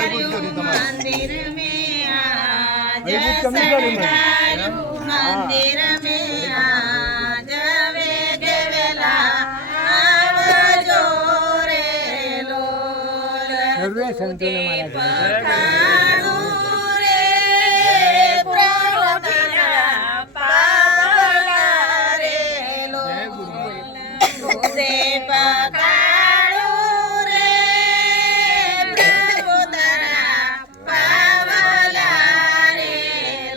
मंदिर में आज मंदिर में आज वेगे वेला आवजो रे लोल पखाणू रे प्रभुना पावला रे लोल तुझे पखाणू रे प्रभु तारा पावला रे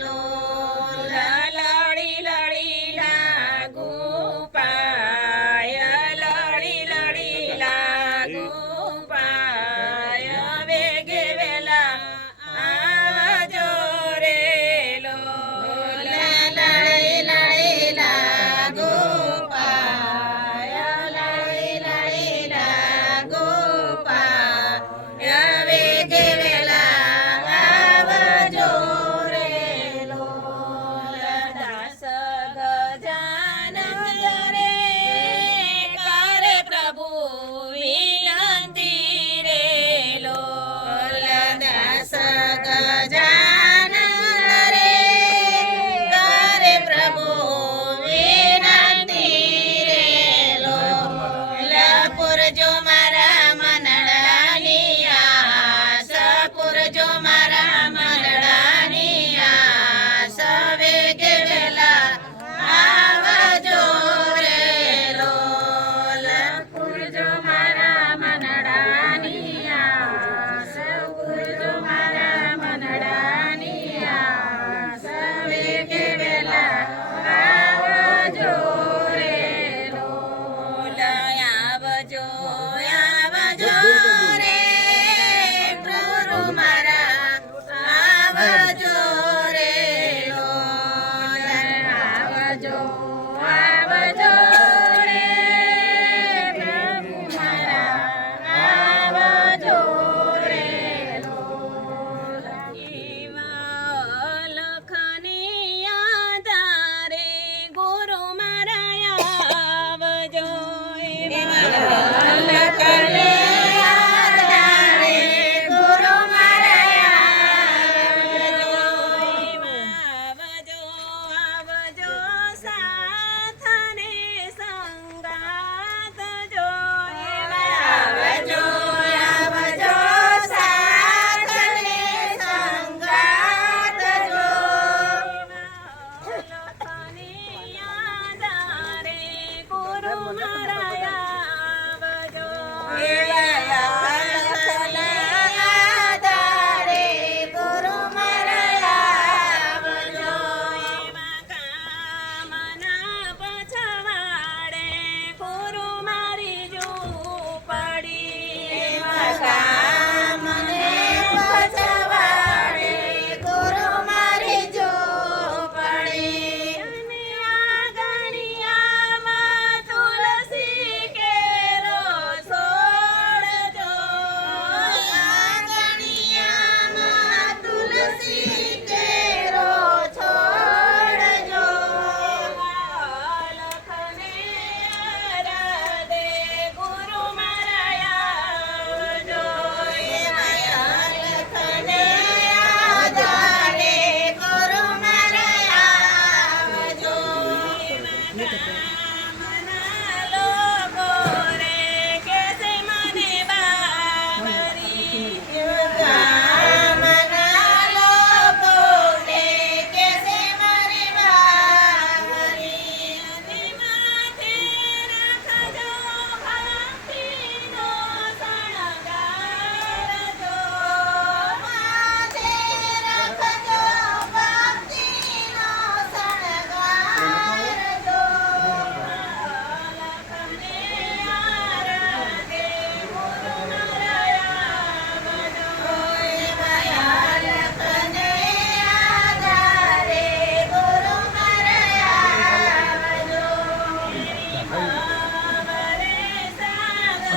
लोल लड़ी लड़ी लागू पाय लड़ी लड़ी लागू पाय वेगे वेला आवजो रे लोल लड़ी लड़ी लागू पाय लड़ी लड़ी लागू पाय वेगे वेला आवजो रे लोल दास गजानन रे करे प्रभु विनंती रे लोल दास गजानन रे करे प्रभु विनंती रे लोल पुरजो मारा मनडानी आस पुरजो मारा मनडानी आस वेगे वेला आवजो रे लोल पुरजो मारा मनडानी आस पुरजो मारा मनडानी आस वेगे वेला आवजो रे लोल आवजो आवजो रे प्रभु मारा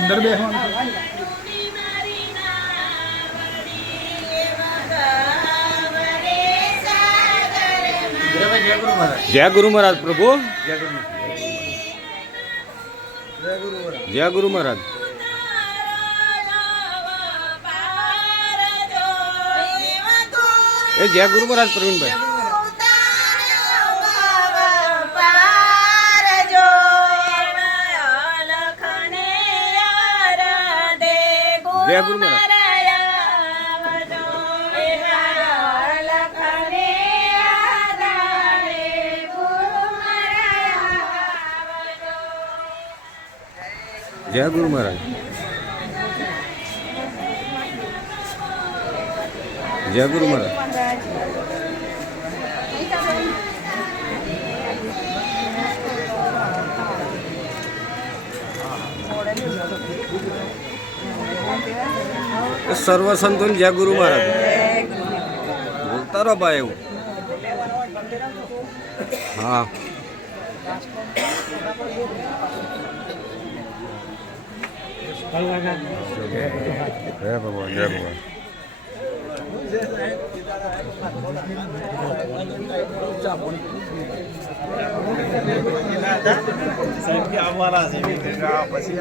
અંદર બેસવાનું જય ગુરુ મહારાજ પ્રભુ જય ગુરુ મહારાજ એ જય ગુરુ મહારાજ પ્રવીણભાઈ જય ગુરુ મહારાજ જય ગુરુ મહારાજ જય ગુરુ મહારાજ સર્વ સંતોન જય ગુરુ મહારાજ બોલતા રહો ભાઈ એવું હા જય ભગવાન જય ભગવાન સાહેબ કે આવવાના છે પછી